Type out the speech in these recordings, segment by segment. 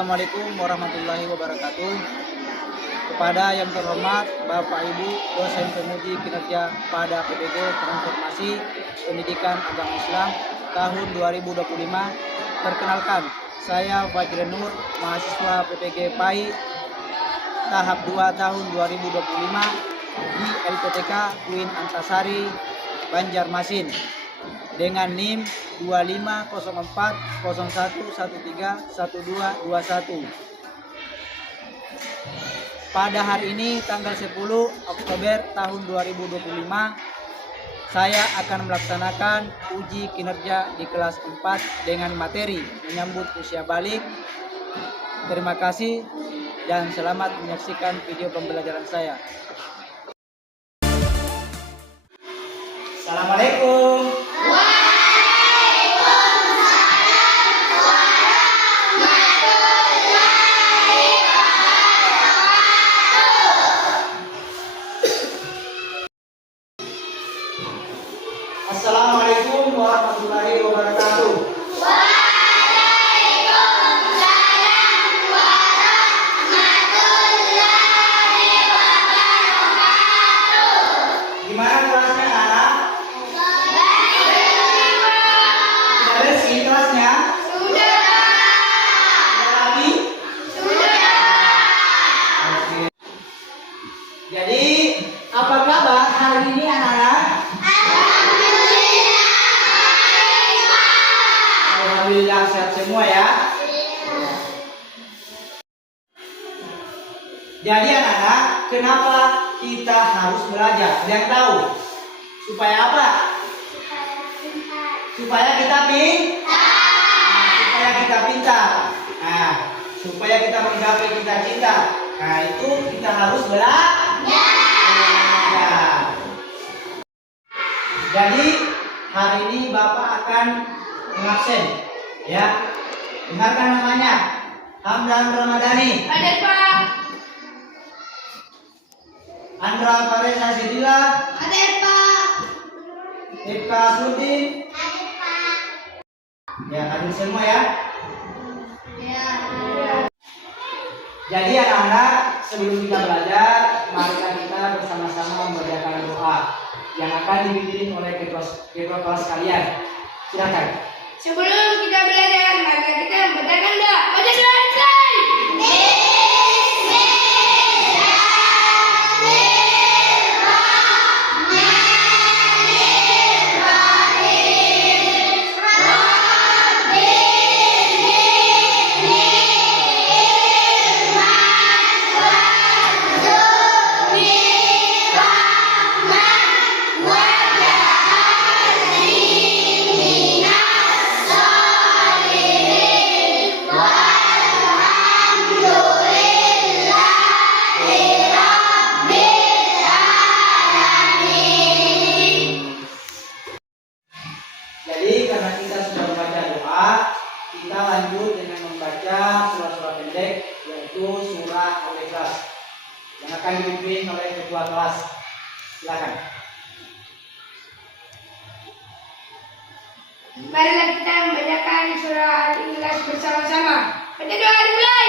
Assalamualaikum warahmatullahi wabarakatuh. Kepada yang terhormat Bapak Ibu dosen penguji kinerja pada PPG Transformasi Pendidikan Agama Islam tahun 2025. Perkenalkan, saya Fajrul Nur, mahasiswa PPG PAI tahap 2 tahun 2025 di LPTK UIN Antasari, Banjarmasin dengan NIM 250401131221. Pada hari ini tanggal 10 Oktober tahun 2025, saya akan melaksanakan uji kinerja di kelas 4 dengan materi menyambut usia balik. Terima kasih dan selamat menyaksikan video pembelajaran saya. Assalamualaikum. Assalamualaikum warahmatullahi wabarakatuh. Waalaikumsalam warahmatullahi wabarakatuh. Gimana kelasnya anak? Sudah bersih kelasnya? Sudah. Sudah rapi? Sudah. Oke. Jadi apa kabar hari ini anak-anak? Alhamdulillah sehat semua ya. Jadi anak-anak, kenapa kita harus belajar? Ada yang tahu? Supaya apa? Supaya kita pintar. Nah, supaya kita menggapai cita-cita. Nah, itu kita harus belajar. Jadi hari ini Bapak akan mengabsen, ya. Dengarkan namanya, Hamdan Ramadhani, Hadir Pak. Andra Faresa Sidila, Hadir Pak. Eka Sudin. Hadir Pak. Ya, hadir semua ya. Ya. Jadi anak-anak, sebelum kita belajar, marilah kita bersama-sama membacakan doa yang akan dipimpin oleh ketua kelas kalian. Silakan. Sebelum kita belajar, maka kita membacakan doa. Baca doa selesai. Jadi karena kita sudah membaca doa, kita lanjut dengan membaca surah-surah pendek, yaitu surah Al-Ikhlas yang akan dipimpin oleh ketua kelas. Silakan. Marilah kita membacakan surah Al-Ikhlas bersama-sama. Baca doa dimulai.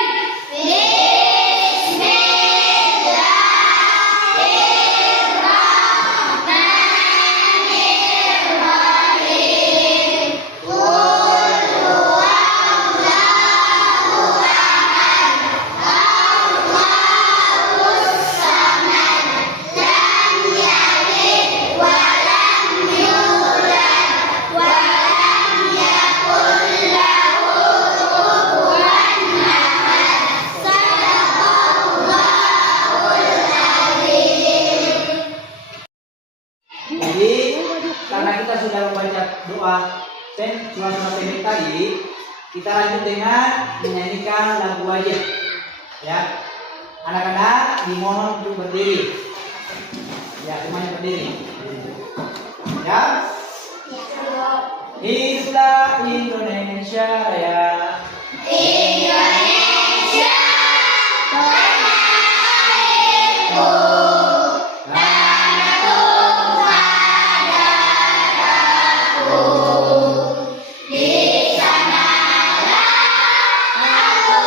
Jadi karena kita sudah membaca doa surah-surah pendek tadi, kita lanjut dengan menyanyikan lagu wajib. Ya, anak-anak dimohon untuk berdiri. Ya, semuanya berdiri. Ya. Hiduplah Indonesia ya. Indonesia tanah airku. Di sanalah aku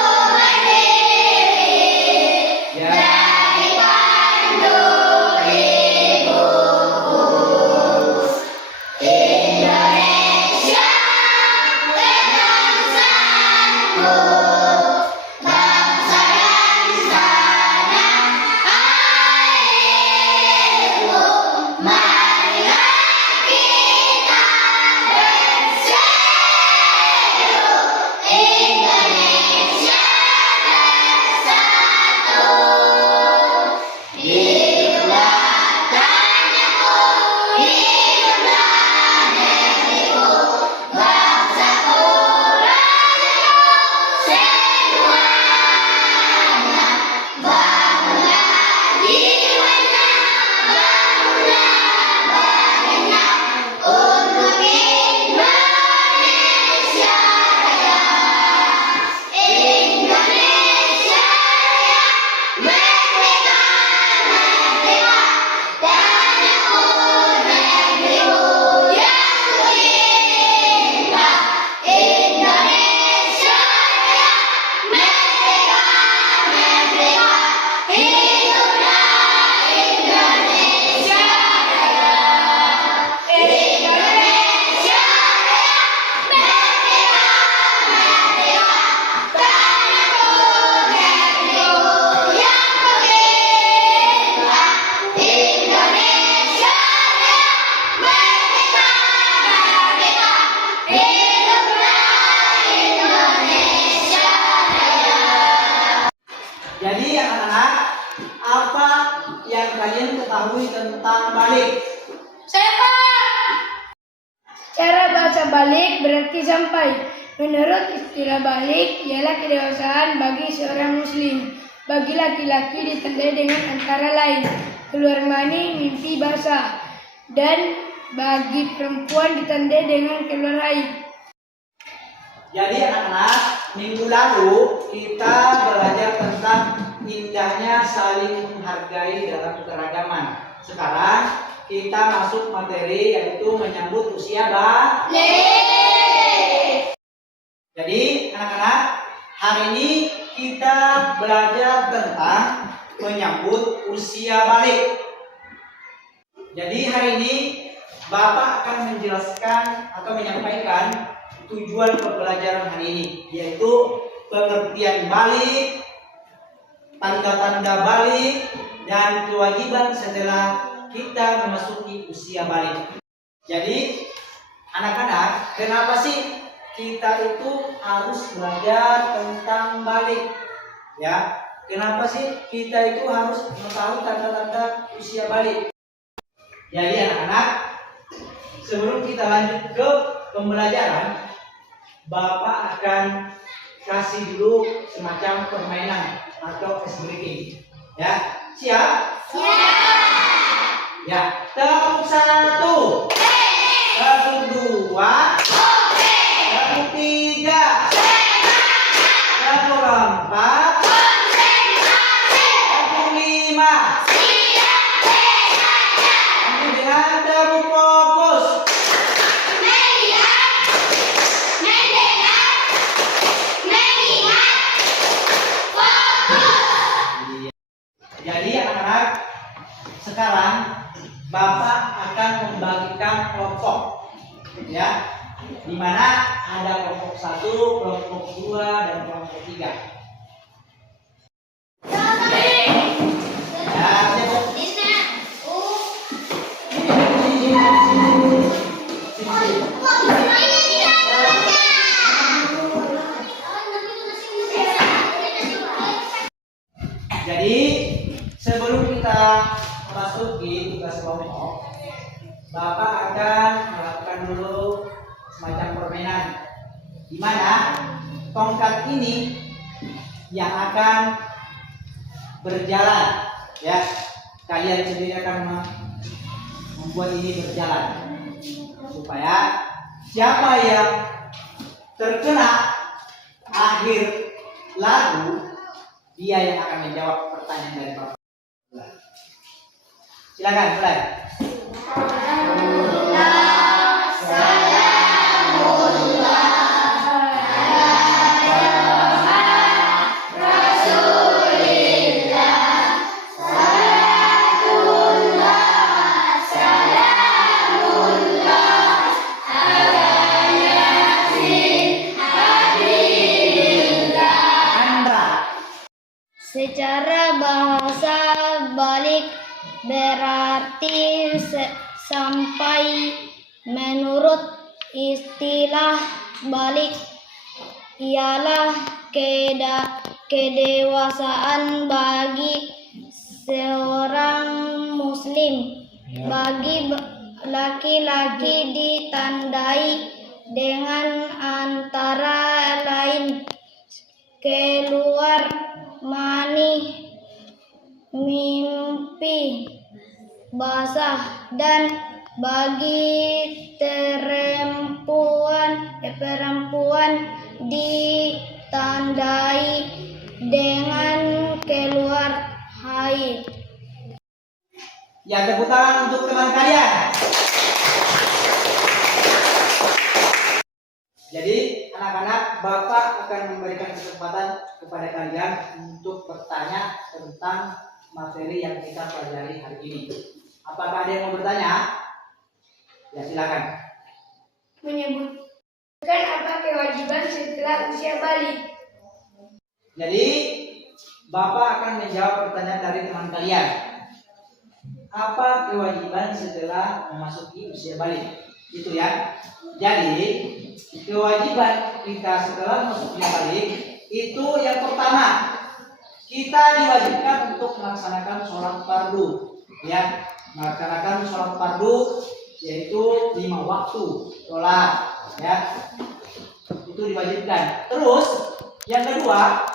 tentang balik. Saya Pak. Cara bahasa balik berarti sampai. Menurut istilah balik, ialah kedewasaan bagi seorang muslim. Bagi laki-laki ditandai dengan antara lain keluar mani, mimpi basah, dan bagi perempuan ditandai dengan keluar haid. Jadi anak-anak, minggu lalu kita belajar tentang indahnya saling menghargai dalam keragaman. Sekarang kita masuk materi yaitu menyambut usia balik. Jadi anak-anak, hari ini kita belajar tentang menyambut usia balik. Jadi hari ini Bapak akan menjelaskan atau menyampaikan tujuan pembelajaran hari ini, yaitu pengertian balik, tanda-tanda balik, dan kewajiban setelah kita memasuki usia balik. Jadi anak-anak, kenapa sih kita itu harus belajar tentang balik? Ya, kenapa sih kita itu harus mengetahui tanda-tanda usia balik? Jadi anak-anak, sebelum kita lanjut ke pembelajaran, Bapak akan kasih dulu semacam permainan atau ice breaking. Ya, siap? Siap. Ya, tepuk 1, tepuk 2, tepuk 3, tepuk 4, tepuk 5. Nanti dengan tepuk fokus. Jadi anak-anak, sekarang Bapak akan membagikan kelompok, ya, di mana ada kelompok 1, kelompok 2, dan kelompok 3. Ya, siap. Jadi sebelum kita masuki tugas kelompok, Bapak akan melakukan dulu semacam permainan, di mana tongkat ini yang akan berjalan, ya. Kalian sendiri akan membuat ini berjalan supaya siapa yang terkena akhir lagu, dia yang akan menjawab pertanyaan dari Bapak. Silakan mulai. Secara bahasa balik berarti sampai. Menurut istilah balik ialah kedewasaan bagi seorang muslim. Bagi laki-laki ditandai dengan antara lain keluar mani, mimpi basah, dan bagi perempuan ditandai dengan keluar haid. Ya, tepuk tangan untuk teman kalian. Jadi anak-anak, Bapak akan memberikan kesempatan kepada kalian untuk bertanya tentang materi yang kita pelajari hari ini. Apakah ada yang mau bertanya? Ya, silakan. Menyebutkan apa kewajiban setelah usia balik. Jadi Bapak akan menjawab pertanyaan dari teman kalian. Apa kewajiban setelah memasuki usia balik? Itu ya. Jadi kewajiban kita setelah masuk usia balik itu yang pertama, kita diwajibkan untuk melaksanakan sholat fardu, ya. melaksanakan sholat fardu, yaitu 5 waktu sholat, ya, itu diwajibkan. Terus yang kedua,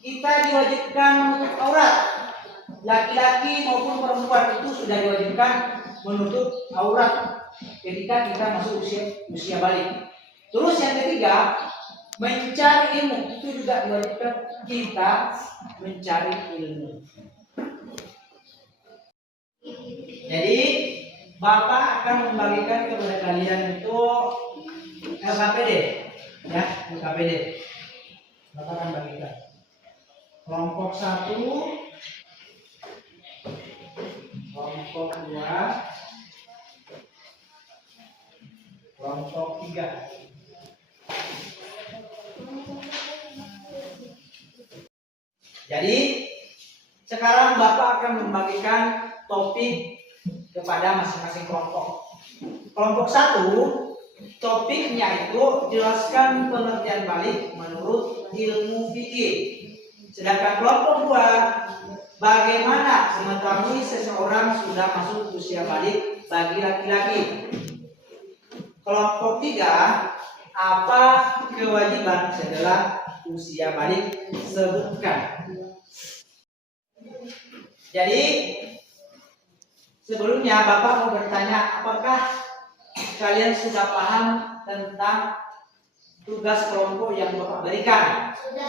kita diwajibkan menutup aurat. Laki-laki maupun perempuan itu sudah diwajibkan menutup aurat ketika kita masuk usia balik. Terus yang ketiga, mencari ilmu, itu juga diwajibkan kita mencari ilmu. Jadi Bapak akan membagikan kepada kalian itu LKPD, ya, LKPD. Bapak akan bagikan. Kelompok 1, kelompok 2, kelompok 3. Jadi sekarang Bapak akan membagikan topik kepada masing-masing kelompok. Kelompok 1, topiknya itu jelaskan pengertian balik menurut ilmu fikih. Sedangkan kelompok 2, bagaimana mengetahui seseorang sudah masuk usia balik bagi laki-laki. Kelompok 3, apa kewajiban setelah usia balik, sebutkan. Jadi sebelumnya Bapak mau bertanya, apakah kalian sudah paham tentang tugas kelompok yang Bapak berikan? Sudah.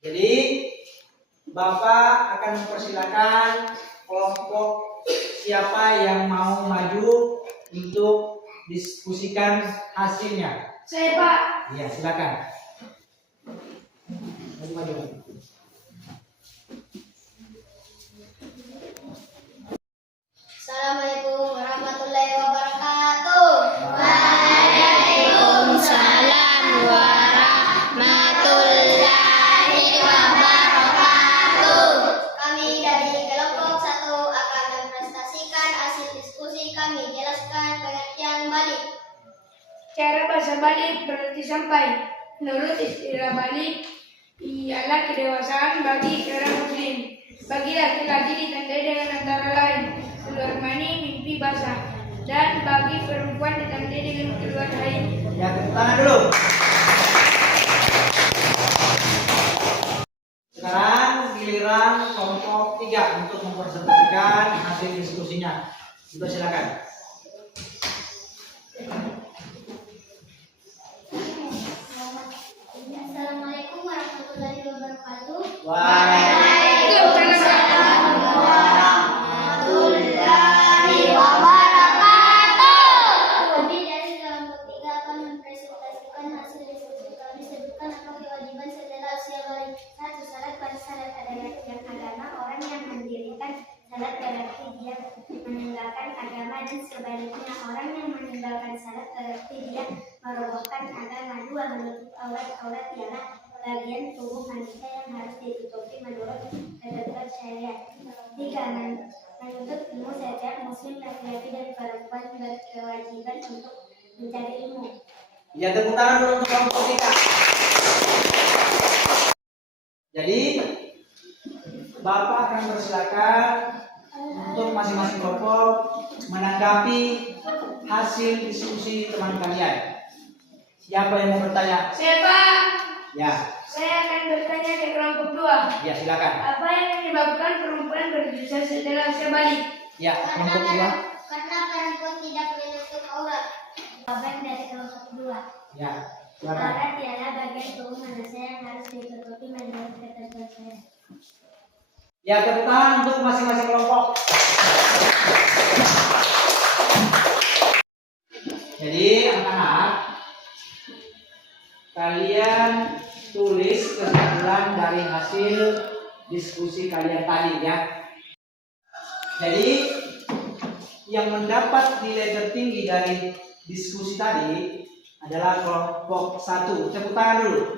Jadi Bapak akan mempersilakan kelompok siapa yang mau maju untuk diskusikan hasilnya. Saya Pak. Iya, silakan. Maju. Assalamualaikum warahmatullahi wabarakatuh. Waalaikumsalam warahmatullahi wabarakatuh. Kami dari kelompok 1 akan mempresentasikan hasil diskusi kami. Jelaskan pengertian balik. Cara bahasa balik berarti sampai. Menurut istilah balik ialah kedewasaan bagi seorang muslim. Bagi laki-laki ditandai dengan antara lain keluar mani, mimpi basah, dan bagi perempuan ditandai dengan keluar haid. Ya, tepuk tangan dulu. Sekarang giliran kelompok 3 untuk mempresentasikan hasil diskusinya. Sudah silakan. Assalamualaikum warahmatullahi wabarakatuh. Waalaikumsalam warahmatullahi wabarakatuh. Kami dari kelompok 3 akan mempresentasikan hasil diskusi kami. Sebutkan apa kewajiban setelah usia balik. 1. Salat. Pada salat ada yang agama. Orang yang mendirikan salat berarti dia meninggalkan agama, dan sebaliknya orang yang meninggalkan salat berarti dia merobohkan agama. 2. Menutup aurat ialah bagian tubuh manusia yang harus ditutupi menurut ketentuan syariat. 3. Menuntut ilmu. Setiap muslim laki-laki dan perempuan berkewajiban untuk mencari ilmu. Ya, tepuk tangan dulu untuk kelompok 3. Jadi Bapak akan persilakan untuk masing-masing kelompok menanggapi hasil diskusi teman kalian. Siapa yang mau bertanya? Saya Pak. Ya, Saya akan bertanya ke kelompok 2. ya silakan. Apa yang menyebabkan perempuan berdosa setelah usia balik? Ya, kelompok 2. Karena perempuan tidak menutup aurat. Jawaban dari kelompok 2. Ya, silakan. Aurat ialah bagian tubuh manusia yang harus ditutupi menurut ketentuan syariat. Ya, tepuk tangan untuk masing-masing kelompok. Jadi anak-anak, kalian tulis kesimpulan dari hasil diskusi kalian tadi ya. Jadi yang mendapat nilai tertinggi dari diskusi tadi adalah kelompok 1. Tepuk tangan dulu.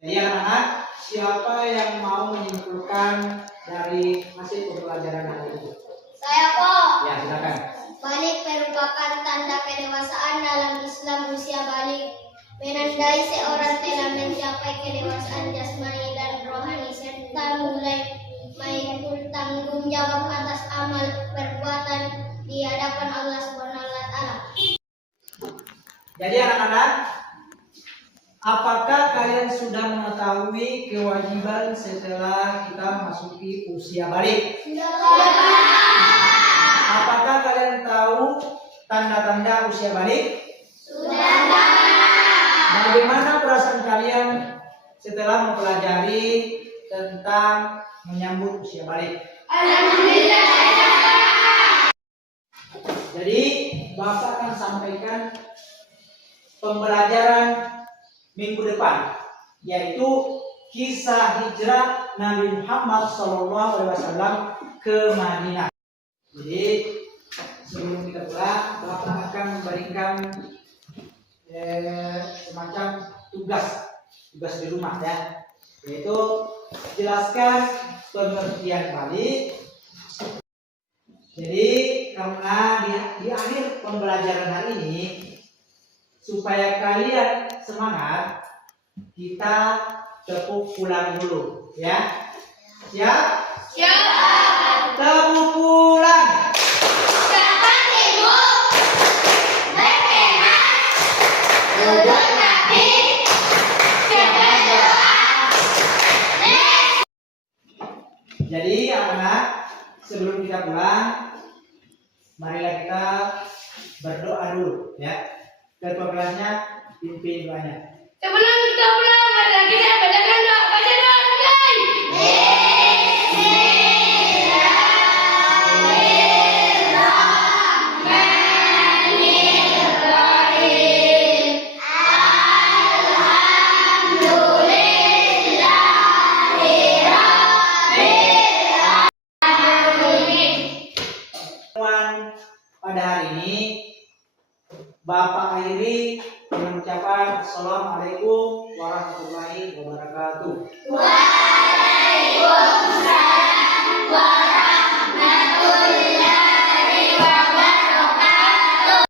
Jadi anak-anak, siapa yang mau menyimpulkan dari hasil pembelajaran hari ini? Saya kok. Ya, silakan. Balik merupakan tanda kedewasaan dalam Islam. Usia balik menandai seorang telah mencapai kedewasaan jasmani dan rohani serta mulai memikul tanggung jawab atas amal perbuatan di hadapan Allah Subhanahu wa taala. Jadi anak-anak, apakah kalian sudah mengetahui kewajiban setelah kita memasuki usia balik? Apakah kalian tahu tanda-tanda usia balik? Sudah. Bagaimana perasaan kalian setelah mempelajari tentang menyambut usia balik? Alhamdulillah. Jadi Bapak akan sampaikan pembelajaran minggu depan, yaitu kisah hijrah Nabi Muhammad SAW ke Madinah. Jadi sebelum kita pulang, Bapak akan memberikan semacam tugas di rumah ya, yaitu jelaskan pengertian balik. Jadi karena di akhir pembelajaran hari ini, supaya kalian semangat, kita tepuk pulang dulu ya. Siap? Siap. Tepuk pulang. Selamat ibu. Berkenan. Duduk rapi. Jaga doa. Jadi anak-anak, sebelum kita pulang, marilah kita berdoa dulu ya. Ketua kelasnya pimpin doanya. Sebelum kita pulang, mari kita bacakan doa. Baca doa mulai. Pada hari ini Bapak akhiri dengan ucapan Assalamualaikum warahmatullahi wabarakatuh. Waalaikumsalam.